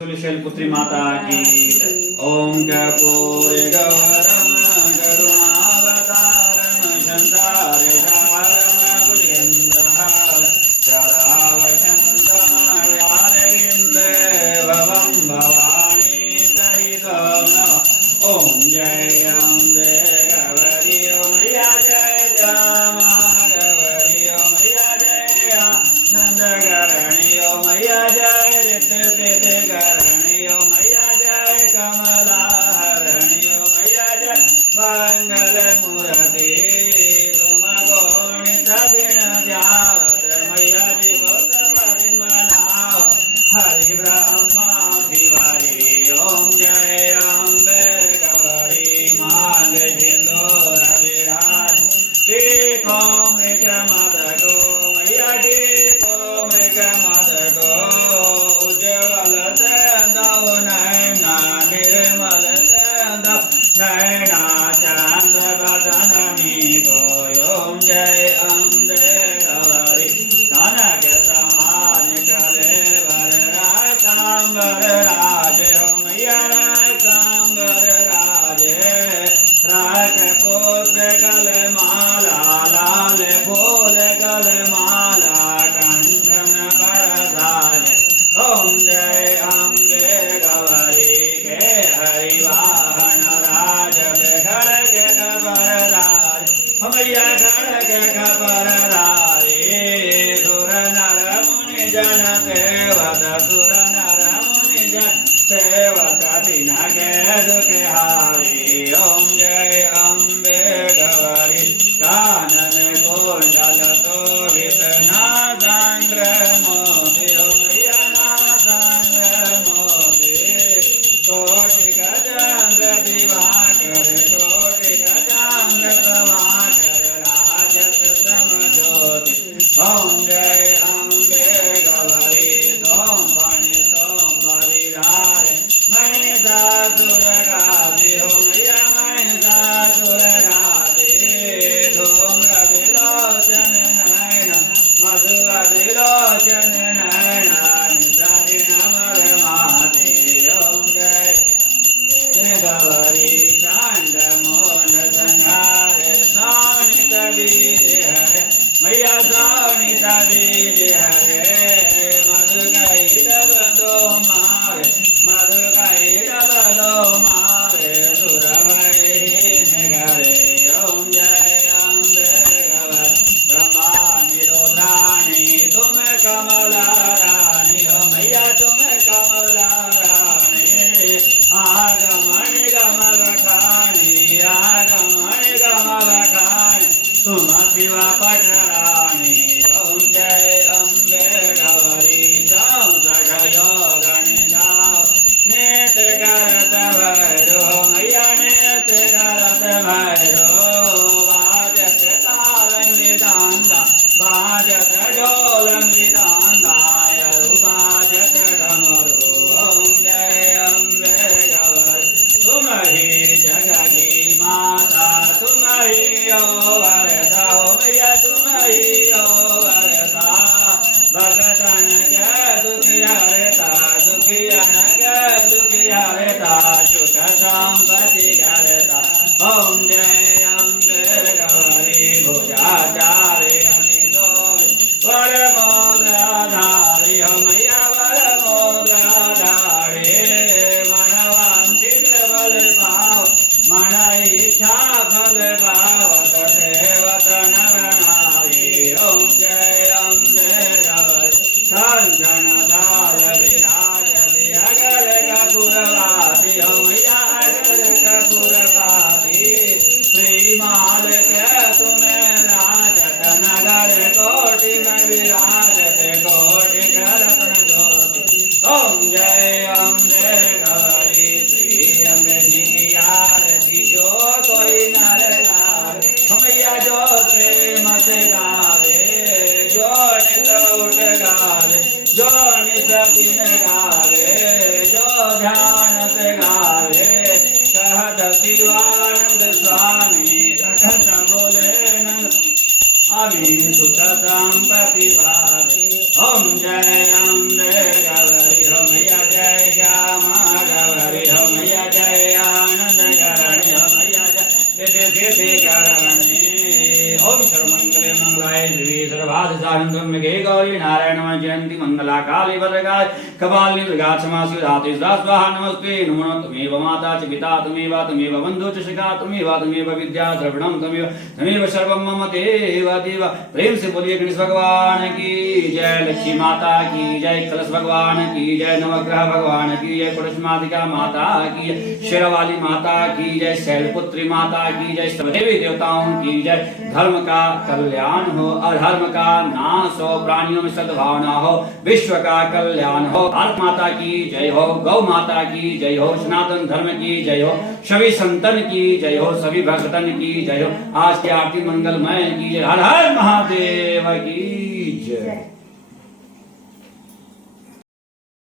पुत्री माता की जय। ओम कर्पूरे गौरम करुणावतारम शंकराचार्यं भुजगेन्द्रहार शरावशंकरयालविन्दे भवं भवानी सहितं नमः। ओम जय अम्बे गौरी मैया जय मा गौरी मैया जय नंदकरणी मैया जय करणियो मैया जय कमला हरणियो मैया जय मंगल मूर्ति तुम गौणित दिन ध्यावत मैया जी को मनाओ हरि ब्रह्मा शिवारी ओम जय अम्बे गौरी मांग सिंदूर विराज देखो मृग मद को मैया जी को मृग मद को नैना चंद्र बदननी गोयोम जय अम्बे गौरी कनक समान कले कांबर राज मैया कांबर राज राख पुष्प गल माला लाल फूल गल माला कंठन बरसाज ओम जय अम्बे गौरी के हरिवाहन राज बेघर के खबरदार मैया घर के खबरदार सुर नर मुनि जन सेवत सुर नर मुनि जन सेवत दिन के दुख हारी ओम जय अम्बे गौरी कानन कुंडल शोभित नागांग्र मोती मैया नागांग्र मोती कोटि गजांग दिवाकर कोटि गजांग प्रभाकर राजस समज्योति ओम जय अम्बे गौरी सोमवाणी सोमवार महिषासुर गादि हो मैया महिषासुर गादि धूम्र विलोचन नैना मधुर विलोचन नैना निषादि नमर माते ओम जय गौरी चांद मोहन संहार सानित वीर हरे मैया सानित वीर हरे मधु गई डब दो मारे मधु गई डब दो मारे सुर घरे ओम जय अम्बे गौरी ब्रह्मानि रुद्राणि तुम कमला रानी हो मैया तुम कमला रानी आगमन गमल खानी आगमन गमल खानी तुम शिवा पटरानी ओम जय अम्बे गौरी जाओ सखयो गणि जाओ नेत करत भैरो मैया नेत करत भैरो बाजत तालन विदांगा बाजत ढोलन विदांगा यरु बाजत डमरू ओम जय अम्बे गौरी तुम ही जग की माता तुम ही हो वरदा हो मैया तुम ही हो वरदा भगतन के दुखी हरता दुखियन के दुखी हरता सुख संपत्ति करता ओम जय अम्बे गौरी भुजाचार्य वर मोद्राधारी हो मैया वर मोद्राधारी मनवांचित बल पाव मन इच्छा फल पावत सेवत नर नारी ओम जय अम्बे गौरी कंचन दाल विराज अगर कपूरवासी हो मैया अगर कपूरवासी श्रीमाल के तुम्हें राजत नगर कोटि में विराजत कोटि रत्न ज्योति ओम जय अम्बे गौरी श्री अम्बे जी की आरती जो कोई नर गावे मैया जो प्रेम से गावे जो नित उठ गावे जो नित दिन गावे जो ध्यान से गावे कहत शिवानंद स्वामी रखत बोले नंद अभी सुख संपत्ति पावे ओम जय अम्बे गौरी हो मैया जय जगाय कपालिनी मृगा क्षमासु धातु स्वाहा नमस्ते नमो त्वमेव माता च पिता त्वमेव बन्धु च शिखा त्वमेव विद्या द्रविणं त्वमेव सर्वं मम देव देव। प्रेम से बोलिए गणेश भगवान की जय, लक्ष्मी माता की जय, कलश भगवान की जय, नवग्रह भगवान की जय, पुरुषमादिका माता की जय, शेरवाली माता की जय, शैलपुत्री माता की जय, सब देवी देवताओं की जय। धर्म का कल्याण हो, अधर्म का नाश हो, प्राणियों में सद्भावना हो, विश्व का कल्याण हो। भारत माता की जय हो, गौ माता की जय हो, सनातन धर्म की जय हो, सभी संतन की जय हो, सभी भक्तन की जय हो। आज की आरती मंगलमय की जय। हर हर महादेव की